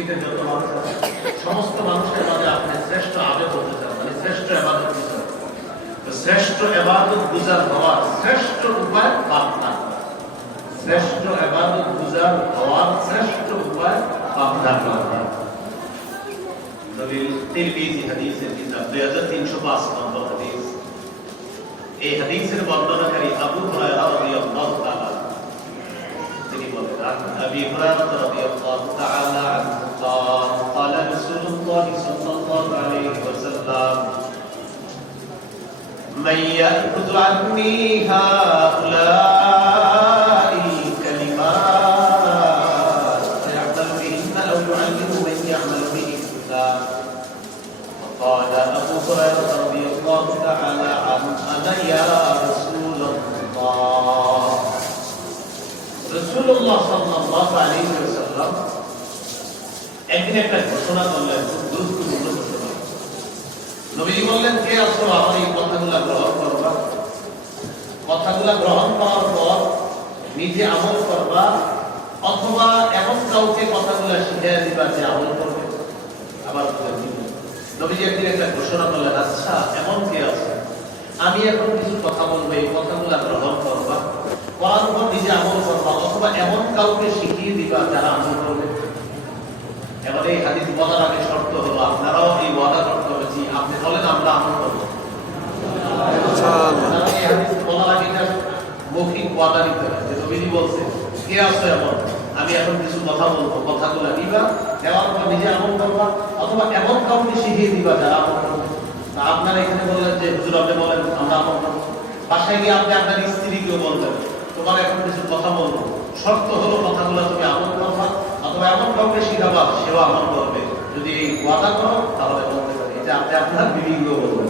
পৃথিবীতে যত মানুষ আছে সমস্ত মানুষের মাঝে আপনি শ্রেষ্ঠ আবেদ হতে চান, মানে শ্রেষ্ঠ ইবাদত গুজার। তো শ্রেষ্ঠ ইবাদত গুজার হওয়ার শ্রেষ্ঠ উপায় পাপ না করা। শ্রেষ্ঠ ইবাদত গুজার হওয়ার শ্রেষ্ঠ উপায় পাপ না করা। দলিল তিরমিজি হাদিসের কিতাব 2305 নম্বর হাদিস। এই হাদিসের বর্ণনাকারী আবু হুরায়রা রাদিয়াল্লাহু তাআলা তিনি বলেন, আবি হুরায়রা রাদিয়াল্লাহু তাআলা আনহু قال رسول الله صلى الله عليه وسلم من يأخذ عني هؤلاء الكلمات فيعمل بهن أو يعلم من يعمل بهن. وقال أبو هريرة رضي الله تعالى عنه أنا يا رسول الله. رسول الله صلى الله عليه وسلم একদিন একটা ঘোষণা করলেন, খুব গুরুত্বপূর্ণ ঘোষণা। নবীজি বললেন, কে আছো আমার এই কথাগুলা গ্রহণ করবা? কথাগুলা গ্রহণ করার পর নিজে আমল করবা, অথবা এমন কাউকে কথাগুলা শিখিয়ে দিবা যে আমল করবে। আবার নবীজি একদিন একটা ঘোষণা করলেন, আচ্ছা এমন কে আছে, আমি এখন কিছু কথা বলবো, এই কথাগুলা গ্রহণ করবা, করার পর নিজে আমল করবা, অথবা এমন কাউকে শিখিয়ে দিবা যারা আমল করবে। এবার এই হাদিস বলার আগে শর্ত হলো আপনারাও এই ওয়াদা করতে হবে, জি আপনি বলেন আমরা আমল করবো। এই হাদিস বলার আগে মৌখিক ওয়াদা নিতে হবে যে নবীজি বলছে কে আছে এমন, আমি এখন কিছু কথা বলবো, কথাগুলো নিবা, নেওয়ার পর নিজে আমল করবা, অথবা এমন কাউকে শিখিয়ে দিবা যারা আমল করবে। আপনারা এখানে বললেন যে হুজুর আপনি বলেন আমরা আমল করবো, বাসায় গিয়ে আপনি আপনার স্ত্রীকেও বলবেন তোমার এখন কিছু কথা বলবো, শর্ত হলো কথাগুলো তুমি আমল করবা, অথবা এমন কাউকে শিখাবা সেও আমল করবে। যদি এই ওয়াদা করো তাহলে বলতে পারি এটা আপনি আপনার বিবিধ বলবেন।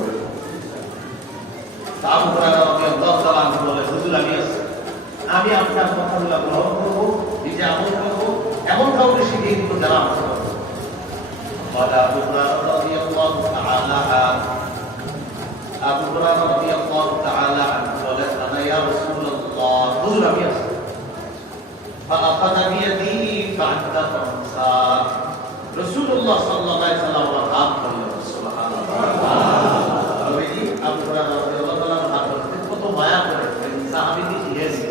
আবু হুরায়রা রাদিয়াল্লাহু তাআলা আনহু বলে, হুজুর আমি আপনার কথাগুলো গ্রহণ করবো, নিজে আমল করবো, এমন কাউকে শিখিয়ে দিব যারা আমল করবে। আবু হুরায়রা রাদিয়াল্লাহু তাআলা আনহু বলে, আনা ইয়া রাসূলুল্লাহ, হুজুর আমি আছি। فأخذ بيدي فعدت خمسا. রাসূলুল্লাহ সাল্লাল্লাহু আলাইহি ওয়াসাল্লাম হাত ধরলেন, সুবহানাল্লাহ। নবীজি আবু হুরায়রা রাদিয়াল্লাহু তাআলা হাত ধরলেন, কত মায়া করে সাহাবীকে শিখিয়ে দিয়েছে,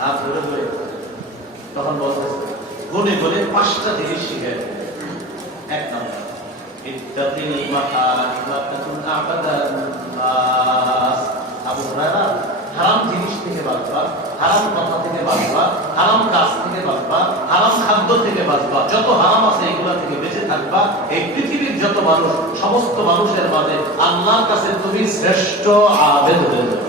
হাত ধরে ধরে তখন বলতেছে গুনে গুনে 5টা জিনিস শিখিয়ে দিলেন। এক নম্বর, ইত্তাকিল মাহারিমা তাকুন আবাদান নাস। আবু হুরায়রা হারাম জিনিস থেকে বাঁচবা, হারাম কথা থেকে বাঁচবা, হারাম কাজ থেকে বাঁচবা, হারাম খাদ্য থেকে বাঁচবা, যত হারাম আছে এগুলা থেকে বেঁচে থাকবা। এই পৃথিবীর যত মানুষ, সমস্ত মানুষের মাঝে আল্লাহর কাছে তুমি শ্রেষ্ঠ আবেদ হয়ে যাবে।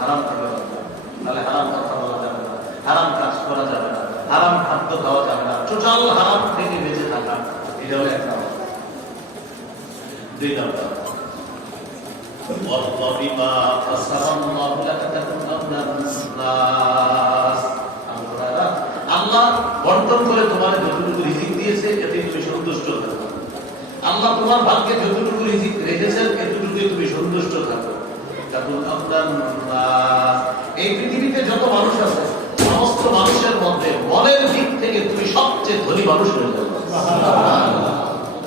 হারাম থেকে বাঁচবা, তাহলে হারাম কথা বলা যাবে না, হারাম কাজ করা যাবে না, হারাম খাদ্য খাওয়া যাবে না, টোটাল হারাম থেকে বেঁচে থাকা, এটা হলো একটা। 2 নম্বর, আল্লাহ বন্টন করে তোমার যতটুকু রিজিক দিয়েছে এতে তুমি সন্তুষ্ট থাকো। আল্লাহ তোমার ভাগ্যে যতটুকু রিজিক রেখেছেন এতটুকুই তুমি সন্তুষ্ট থাকো। এই পৃথিবীতে যত মানুষ আছে সমস্ত মানুষের মধ্যে মনের দিক থেকে তুমি সবচেয়ে ধনী মানুষ হয়ে যাবে।